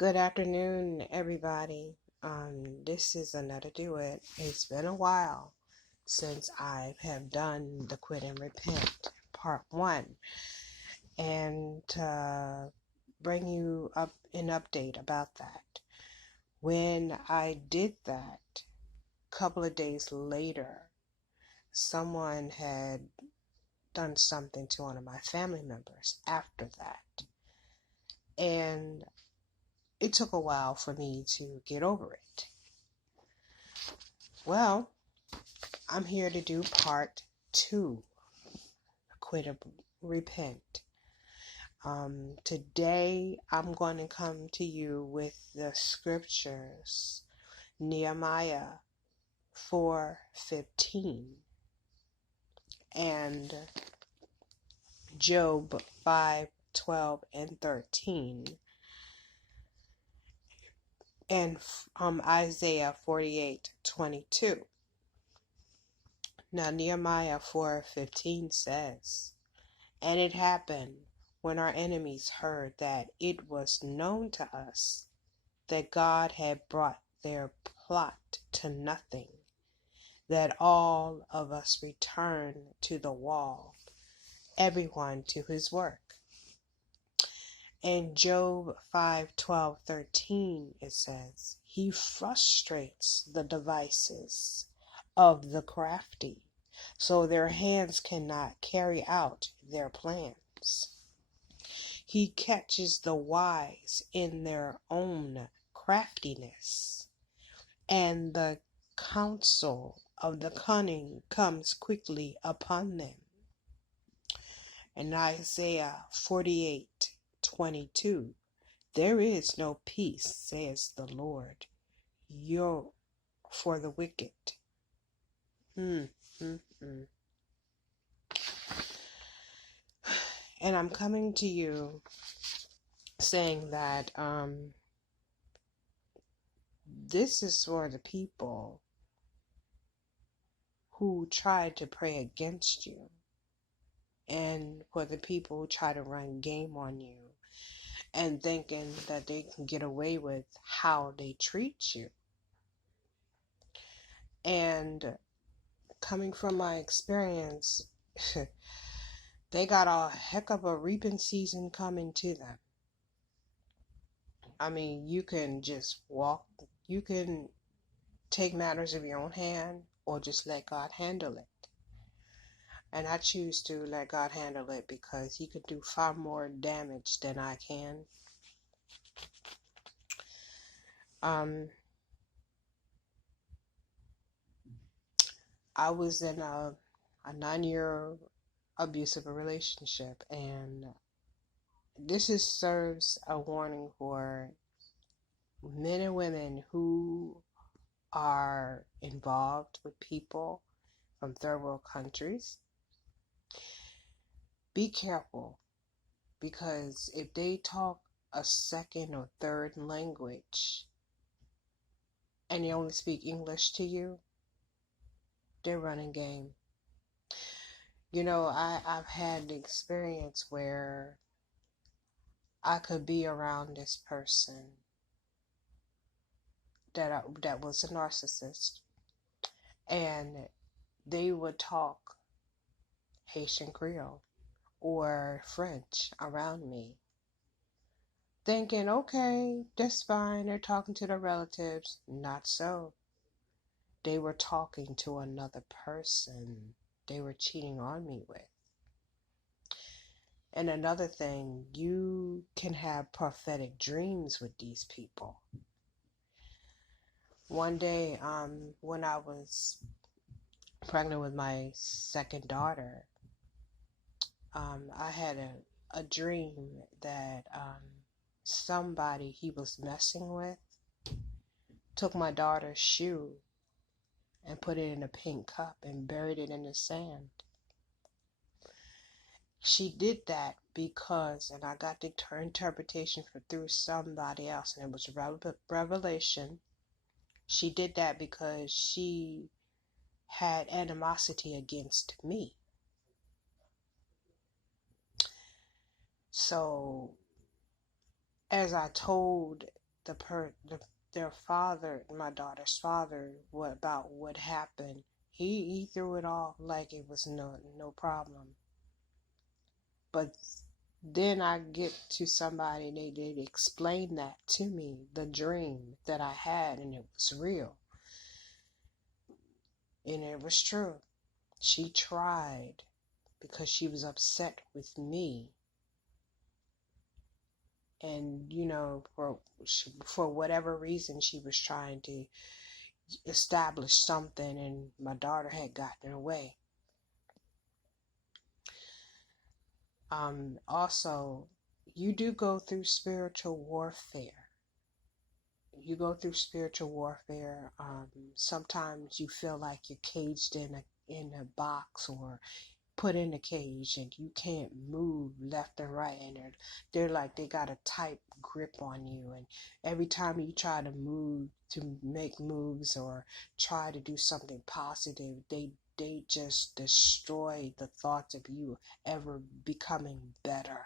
Good afternoon, everybody. This is another duet. It's been a while since I have done the Quit and Repent Part 1, and to bring you up an update about that. When I did that, a couple of days later, someone had done something to one of my family members after that, and it took a while for me to get over it. Well, I'm here to do part 2, Quit and Repent. Today, I'm going to come to you with the scriptures, Nehemiah 4:15 and Job 5:12 and 13, and Isaiah 48:22. Now, Nehemiah 4:15 says, "And it happened, when our enemies heard that it was known to us that God had brought their plot to nothing, that all of us returned to the wall, everyone to his work." In Job 5:12-13 it says, "He frustrates the devices of the crafty, so their hands cannot carry out their plans. He catches the wise in their own craftiness, and the counsel of the cunning comes quickly upon them." In Isaiah 48:22, "There is no peace, says the Lord, for the wicked." And I'm coming to you saying that this is for the people who tried to pray against you, and for the people who try to run game on you and thinking that they can get away with how they treat you. And coming from my experience, they got a heck of a reaping season coming to them. I mean, you can take matters in your own hand, or just let God handle it. And I choose to let God handle it, because he could do far more damage than I can. I was in a 9-year abusive relationship, and this serves a warning for men and women who are involved with people from third world countries. Be careful, because if they talk a second or third language and they only speak English to you, they're running game. You know, I've had the experience where I could be around this person that was a narcissist, and they would talk Haitian Creole or French around me, thinking, okay, that's fine, they're talking to their relatives. Not so. They were talking to another person they were cheating on me with. And another thing, you can have prophetic dreams with these people. One day, when I was pregnant with my second daughter, I had a dream that somebody he was messing with took my daughter's shoe and put it in a pink cup and buried it in the sand. She did that because, and I got the interpretation through somebody else, and it was revelation. She did that because she had animosity against me. So, as I told the per the, their father, my daughter's father, about what happened. He threw it off like it was no problem. But then I get to somebody, they explain that to me, the dream that I had, and it was real. And it was true. She tried because she was upset with me. And, for whatever reason, she was trying to establish something, and my daughter had gotten away. Also, you do go through spiritual warfare. You go through spiritual warfare. Sometimes you feel like you're caged in a box, or put in a cage, and you can't move left and right, and they're like they got a tight grip on you, and every time you try to make moves or try to do something positive, they just destroy the thoughts of you ever becoming better,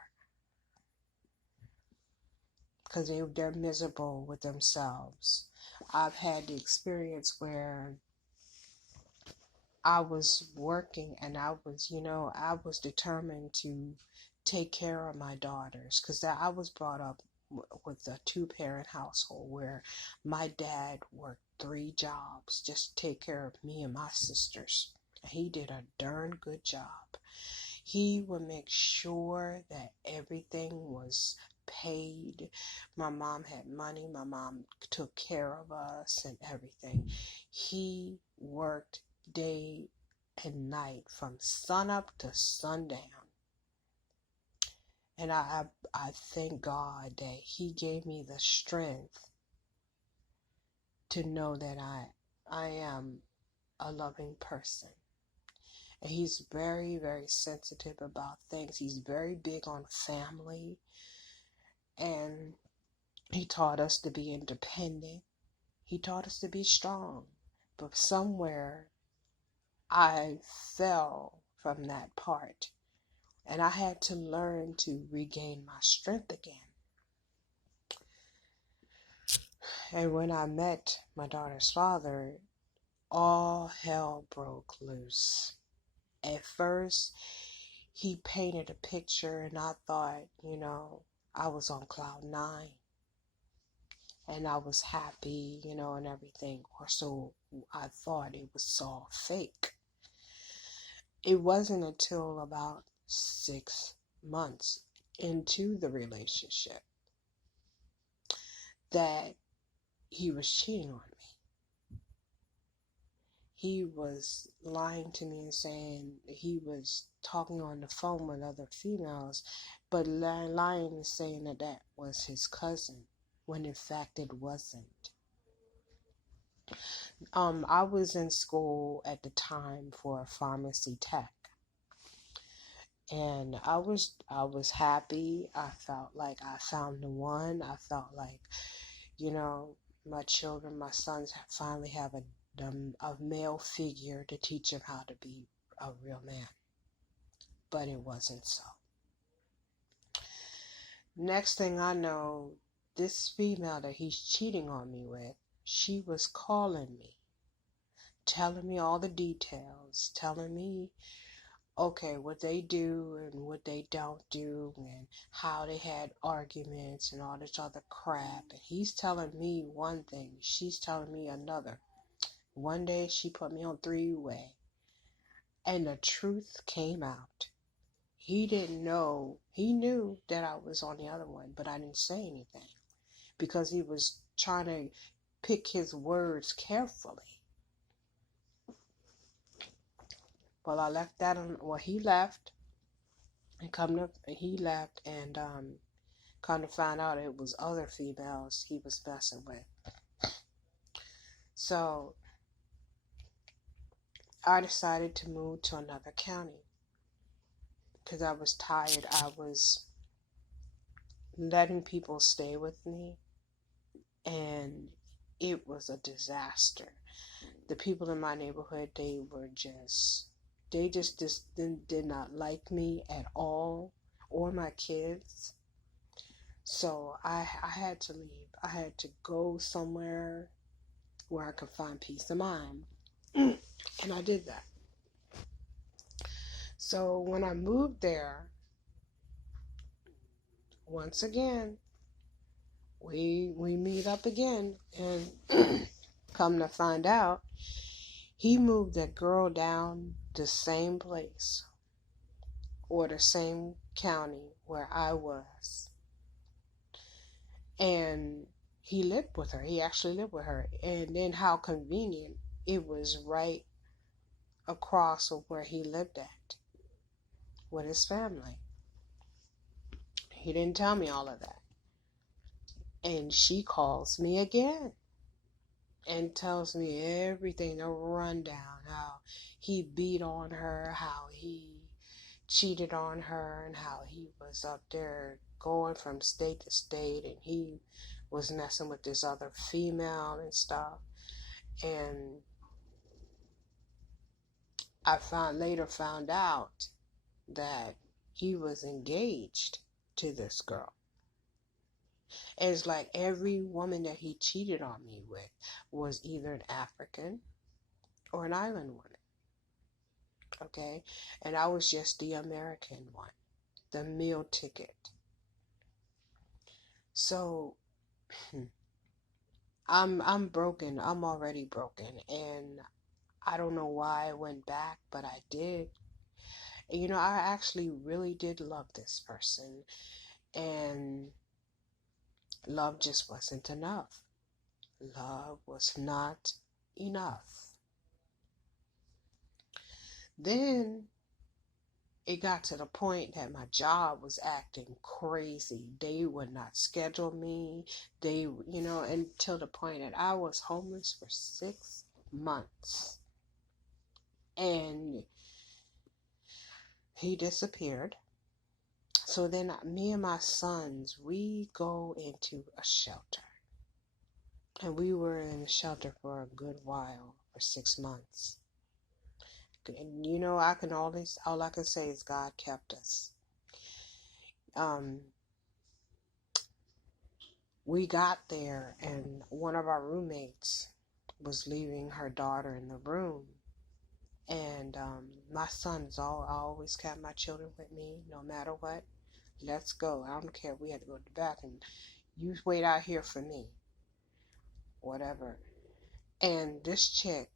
because they're miserable with themselves. I've had the experience where I was working, and I was determined to take care of my daughters, because I was brought up with a two-parent household where my dad worked 3 jobs just to take care of me and my sisters. He did a darn good job. He would make sure that everything was paid. My mom had money. My mom took care of us and everything. He worked day and night from sunup to sundown. And I thank God that He gave me the strength to know that I am a loving person. And He's very, very sensitive about things. He's very big on family. And He taught us to be independent. He taught us to be strong. But somewhere I fell from that part. And I had to learn to regain my strength again. And when I met my daughter's father, all hell broke loose. At first, he painted a picture, and I thought, I was on cloud 9. And I was happy, and everything. Or so I thought. It was all fake. It wasn't until about 6 months into the relationship that he was cheating on me. He was lying to me and saying he was talking on the phone with other females, but lying and saying that was his cousin, when in fact it wasn't. I was in school at the time for pharmacy tech. And I was happy. I felt like I found the one. I felt like, my children, my sons finally have a male figure to teach them how to be a real man. But it wasn't so. Next thing I know, this female that he's cheating on me with, she was calling me, telling me all the details, telling me, okay, what they do and what they don't do, and how they had arguments and all this other crap. And he's telling me one thing, she's telling me another. One day she put me on 3-way, and the truth came out. He didn't know. He knew that I was on the other one, but I didn't say anything because he was trying to pick his words carefully. Well, I left that on. Well, he left, and he left, and come to find out it was other females he was messing with. So I decided to move to another county because I was tired. I was letting people stay with me, and it was a disaster. The people in my neighborhood, they did not like me at all, or my kids. So I had to leave. I had to go somewhere where I could find peace of mind. And I did that. So when I moved there, once again, we meet up again, and come to find out, he moved that girl down the same place or the same county where I was. And he lived with her. He actually lived with her. And then how convenient, it was right across of where he lived at with his family. He didn't tell me all of that. And she calls me again and tells me everything, the rundown, how he beat on her, how he cheated on her, and how he was up there going from state to state, and he was messing with this other female and stuff. And I later found out that he was engaged to this girl. It's like every woman that he cheated on me with was either an African or an island woman. Okay? And I was just the American one, the meal ticket. So I'm broken. I'm already broken. And I don't know why I went back, but I did. And, I actually really did love this person. And love just wasn't enough. Love was not enough. Then it got to the point that my job was acting crazy. They would not schedule me. They, until the point that I was homeless for 6 months. And he disappeared. So then me and my sons, we go into a shelter. And we were in the shelter for a good while, for 6 months. And all I can say is God kept us. We got there, and one of our roommates was leaving her daughter in the room. And my sons, I always kept my children with me, no matter what. Let's go. I don't care if we had to go to the bathroom. You wait out here for me. Whatever. And this chick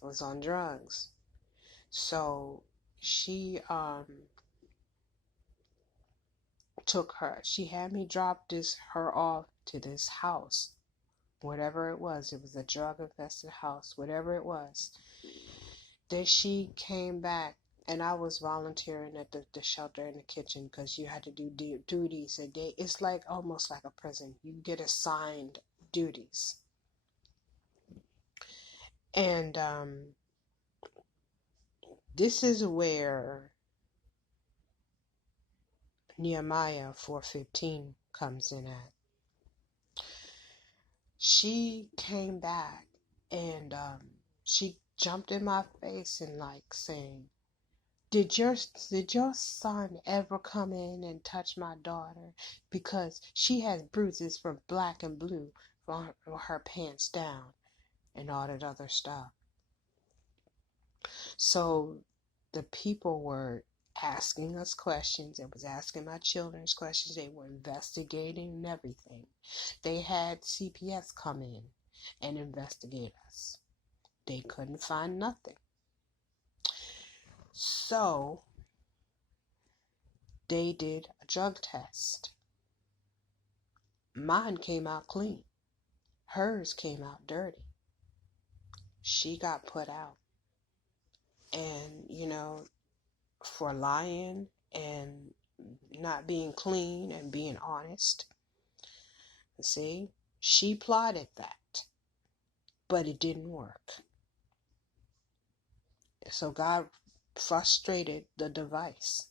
was on drugs. So she she had me drop her off to this house. Whatever it was a drug infested house, whatever it was. Then she came back, and I was volunteering at the shelter in the kitchen because you had to do duties a day. It's like almost like a prison. You get assigned duties. And this is where Nehemiah 4:15 comes in at. She came back, and she jumped in my face and saying, Did your son ever come in and touch my daughter? Because she has bruises from black and blue from her pants down and all that other stuff. So the people were asking us questions. It was asking my children's questions. They were investigating and everything. They had CPS come in and investigate us. They couldn't find nothing. So they did a drug test. Mine came out clean. Hers came out dirty. She got put out. And, for lying and not being clean and being honest. See, she plotted that, but it didn't work. So God frustrated the device.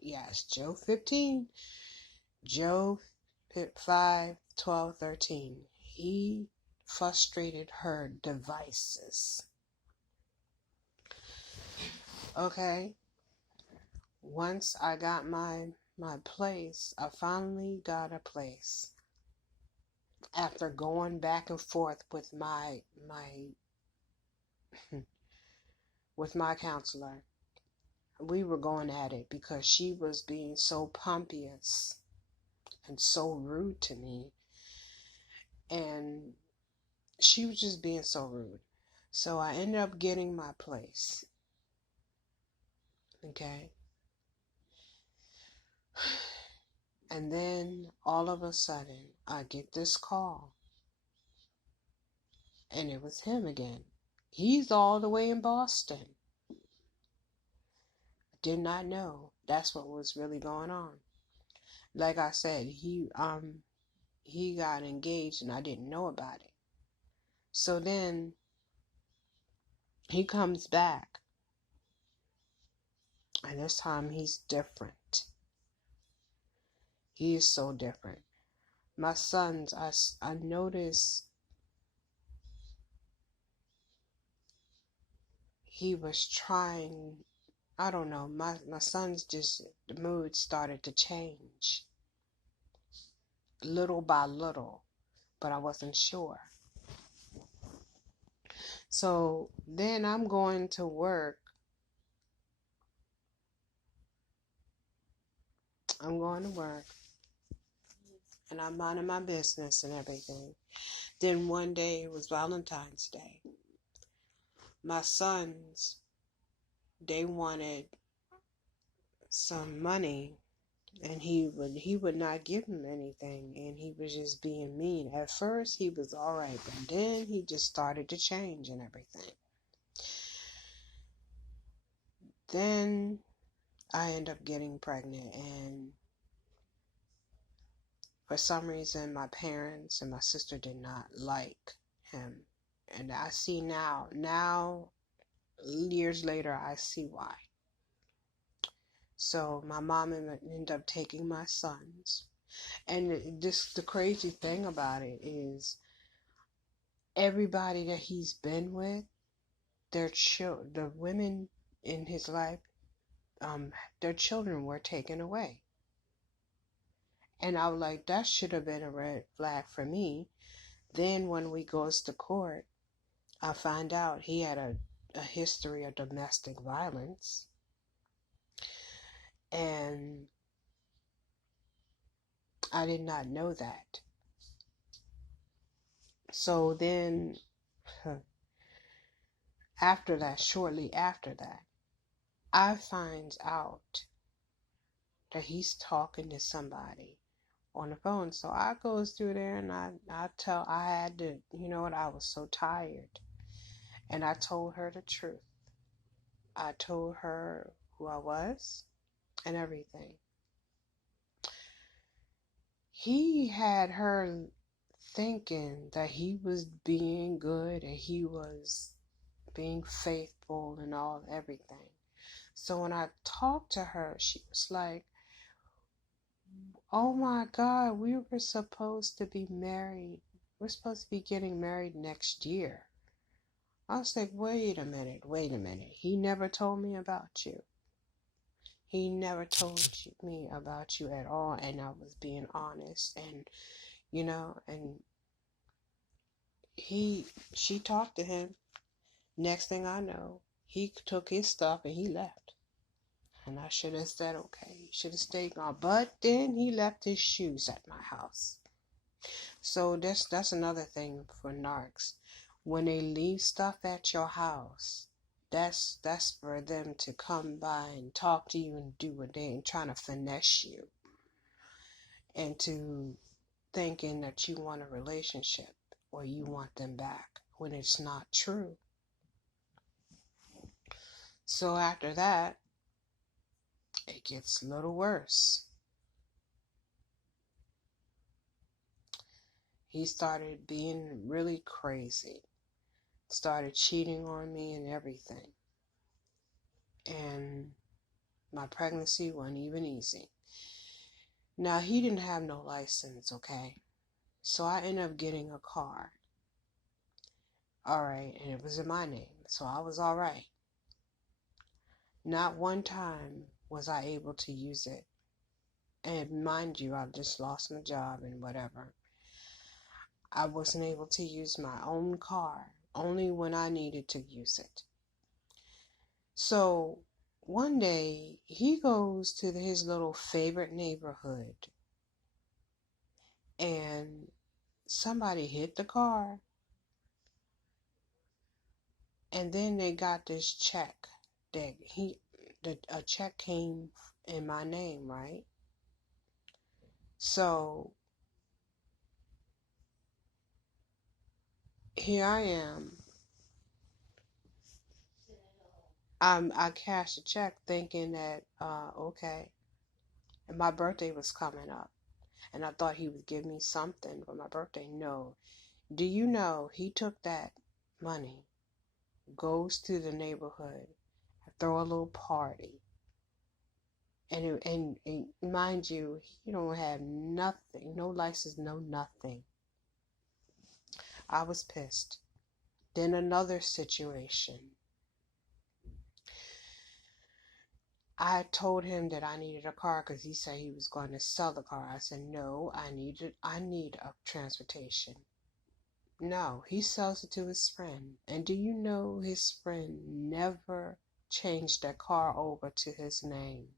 Yes, Job 15, Job 5:12-13. He frustrated her devices. Okay. Once I got my my place. I finally got a place after going back and forth with my with my counselor. We were going at it because she was being so pompous and so rude to me, and she was just being so rude. So I ended up getting my place. Okay. And then all of a sudden I get this call, and it was him again. He's all the way in Boston. Did not know that's what was really going on. Like I said, he got engaged and I didn't know about it. So then he comes back, and this time he's different. He is so different. My sons, I noticed he was trying, I don't know, my sons just, the mood started to change little by little, but I wasn't sure. So then I'm going to work. And I'm minding my business and everything. Then one day, it was Valentine's Day. My sons, they wanted some money, and he would not give them anything, and he was just being mean. At first he was all right, but then he just started to change and everything. Then I end up getting pregnant, and for some reason my parents and my sister did not like him. And I see now years later, I see why. So my mom ended up taking my sons. And the crazy thing about it is, everybody that he's been with, the women in his life, their children were taken away. And I was like, that should have been a red flag for me. Then when we goes to court, I find out he had a history of domestic violence. And I did not know that. So then, shortly after that, I find out that he's talking to somebody on the phone. So I goes through there, and I had to, you know what, I was so tired. And I told her the truth. I told her who I was and everything. He had her thinking that he was being good and he was being faithful and everything. So when I talked to her, she was like, oh my God, we were supposed to be married. We're supposed to be getting married next year. I was like, wait a minute. He never told me about you. He never told me about you at all. And I was being honest. And, and she talked to him. Next thing I know, he took his stuff and he left. And I should have said, okay, he should have stayed gone. But then he left his shoes at my house. So that's another thing for narcs. When they leave stuff at your house, that's for them to come by and talk to you and do what they're trying to finesse you into thinking that you want a relationship or you want them back when it's not true. So after that, it gets a little worse. He started being really crazy, started cheating on me and everything. And my pregnancy wasn't even easy. Now, he didn't have no license, okay? So I ended up getting a car. All right, and it was in my name, so I was all right. Not one time was I able to use it And mind you, I've just lost my job and whatever. I wasn't able to use my own car, only when I needed to use it. So one day he goes to his little favorite neighborhood and somebody hit the car, and then they got this check that a check came in my name, right? So here I am. I cashed a check thinking that okay, and my birthday was coming up, and I thought he would give me something for my birthday. No, do you know he took that money, goes to the neighborhood, throw a little party, and mind you, he don't have nothing, no license, no nothing. I was pissed. Then another situation. I told him that I needed a car because he said he was going to sell the car. I said, no, I need a transportation. No, he sells it to his friend. And do you know his friend never changed that car over to his name?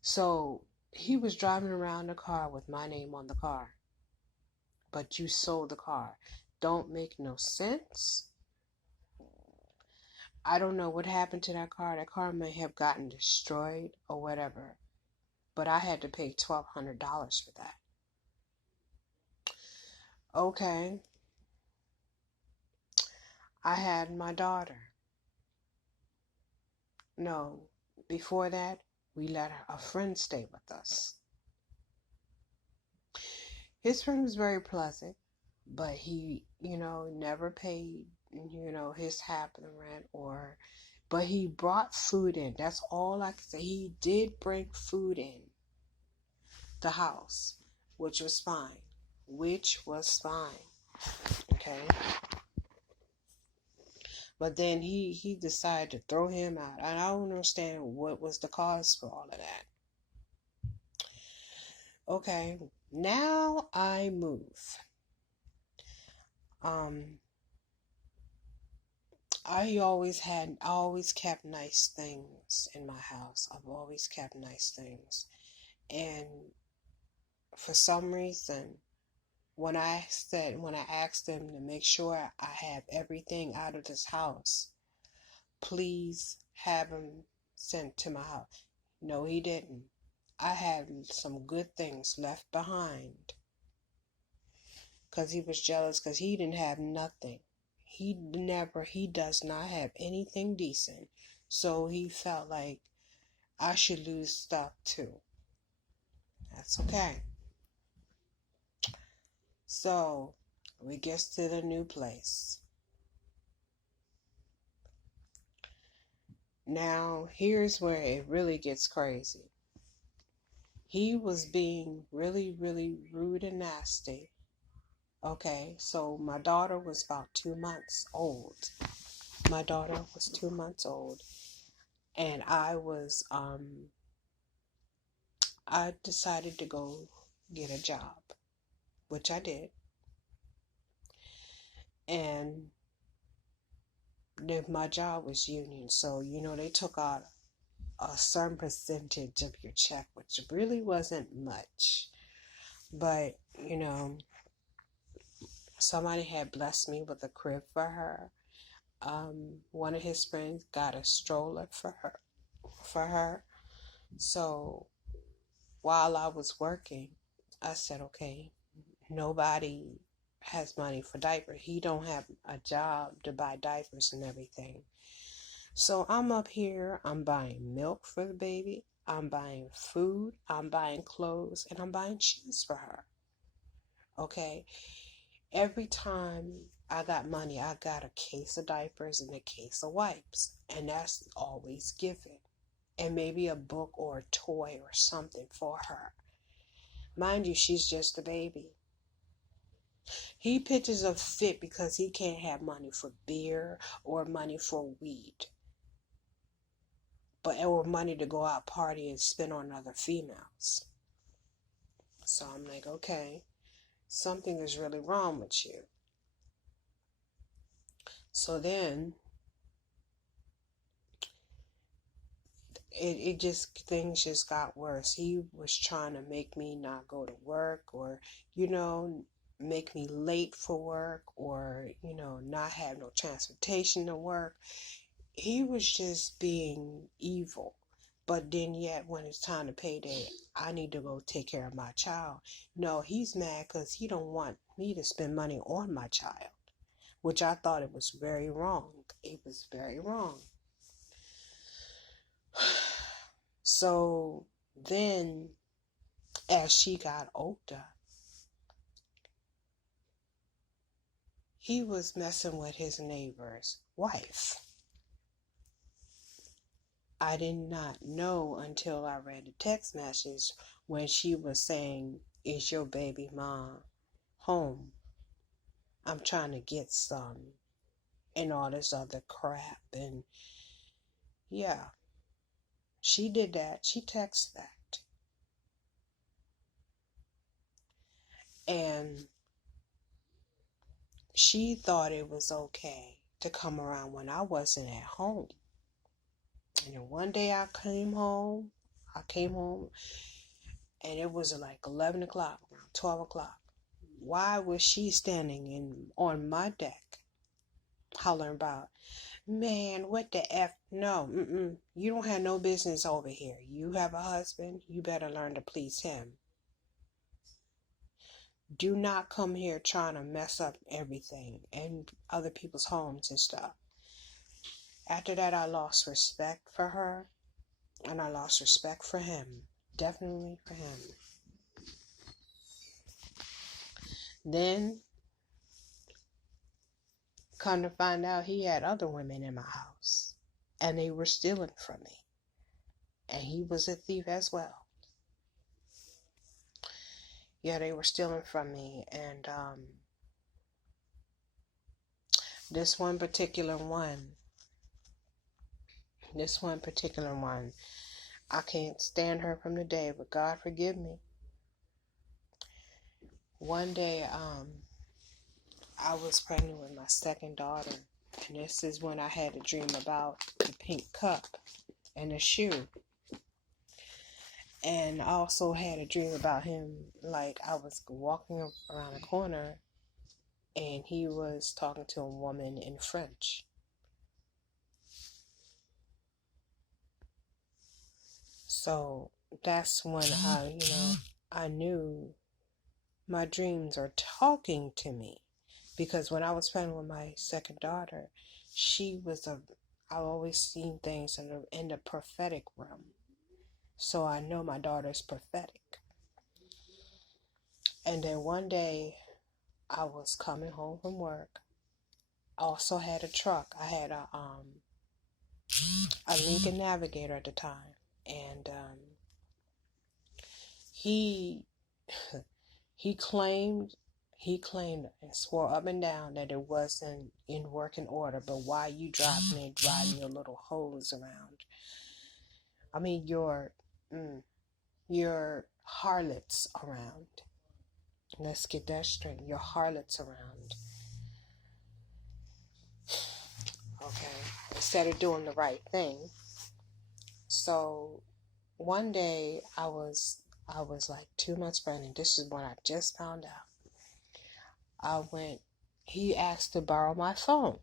So he was driving around the car with my name on the car. But you sold the car. Don't make no sense. I don't know what happened to that car. That car may have gotten destroyed or whatever. But I had to pay $1,200 for that. Okay. I had my daughter. No, before that, we let a friend stay with us. His friend was very pleasant, but he, never paid, his half of the rent but he brought food in. That's all I can say. He did bring food in the house, which was fine. Okay. But then he decided to throw him out. And I don't understand what was the cause for all of that. Okay, now I move. I always kept nice things in my house. I've always kept nice things. And for some reason, when I asked them to make sure I have everything out of this house, please have him sent to my house. No, he didn't. I had some good things left behind because he was jealous because he didn't have nothing. He does not have anything decent. So he felt like I should lose stuff too. That's okay. So we get to the new place. Now, here's where it really gets crazy. He was being really, really rude and nasty. Okay, so my daughter was about 2 months old. And I decided to go get a job, which I did. And my job was union, so they took out a certain percentage of your check, which really wasn't much. But somebody had blessed me with a crib for her. One of his friends got a stroller for her. So while I was working, I said, okay, nobody has money for diapers. He don't have a job to buy diapers and everything. So I'm up here, I'm buying milk for the baby, I'm buying food, I'm buying clothes, and I'm buying shoes for her. Okay? Every time I got money, I got a case of diapers and a case of wipes. And that's always given. And maybe a book or a toy or something for her. Mind you, she's just a baby. He pitches a fit because he can't have money for beer or money for weed. or money to go out party and spend on other females. So I'm like, okay, something is really wrong with you. So then things just got worse. He was trying to make me not go to work, or, make me late for work, or, not have no transportation to work. He was just being evil. But then yet when it's time to payday, I need to go take care of my child. No, he's mad because he don't want me to spend money on my child, which I thought it was very wrong. It was very wrong. So then, as she got older, he was messing with his neighbor's wife. I did not know until I read the text message when she was saying, "Is your baby mom home? I'm trying to get some," and all this other crap. And yeah, she did that. She texted that. And she thought it was okay to come around when I wasn't at home. And then one day I came home, and it was like 11 o'clock, around 12 o'clock. Why was she standing on my deck hollering about, "Man, what the F? No, you don't have no business over here. You have a husband, you better learn to please him. Do not come here trying to mess up everything and other people's homes and stuff." After that, I lost respect for her, and I lost respect for him. Definitely for him. Then, come to find out, he had other women in my house, and they were stealing from me. And he was a thief as well. Yeah, they were stealing from me. And this one particular one, I can't stand her from the day, but God forgive me. One day, I was pregnant with my second daughter, and this is when I had a dream about the pink cup and the shoe. And I also had a dream about him, like I was walking around a corner and he was talking to a woman in French. So that's when I knew my dreams are talking to me. Because when I was pregnant with my second daughter, I always seen things in the prophetic realm. So I know my daughter's prophetic. And then one day I was coming home from work. I also had a truck. I had a Lincoln Navigator at the time. And he claimed and swore up and down that it wasn't in working order. But why you driving and riding your little hose around? I mean, your harlots around. Let's get that straight. Your harlots around. Okay. Instead of doing the right thing. So one day I was like 2 months pregnant. This is when I just found out. He asked to borrow my phone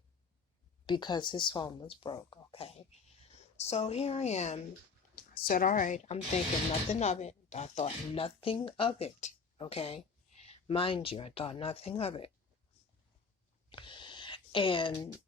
because his phone was broke. Okay. So here I am. I said, all right, I'm thinking nothing of it. I thought nothing of it. Okay. Mind you, I thought nothing of it. And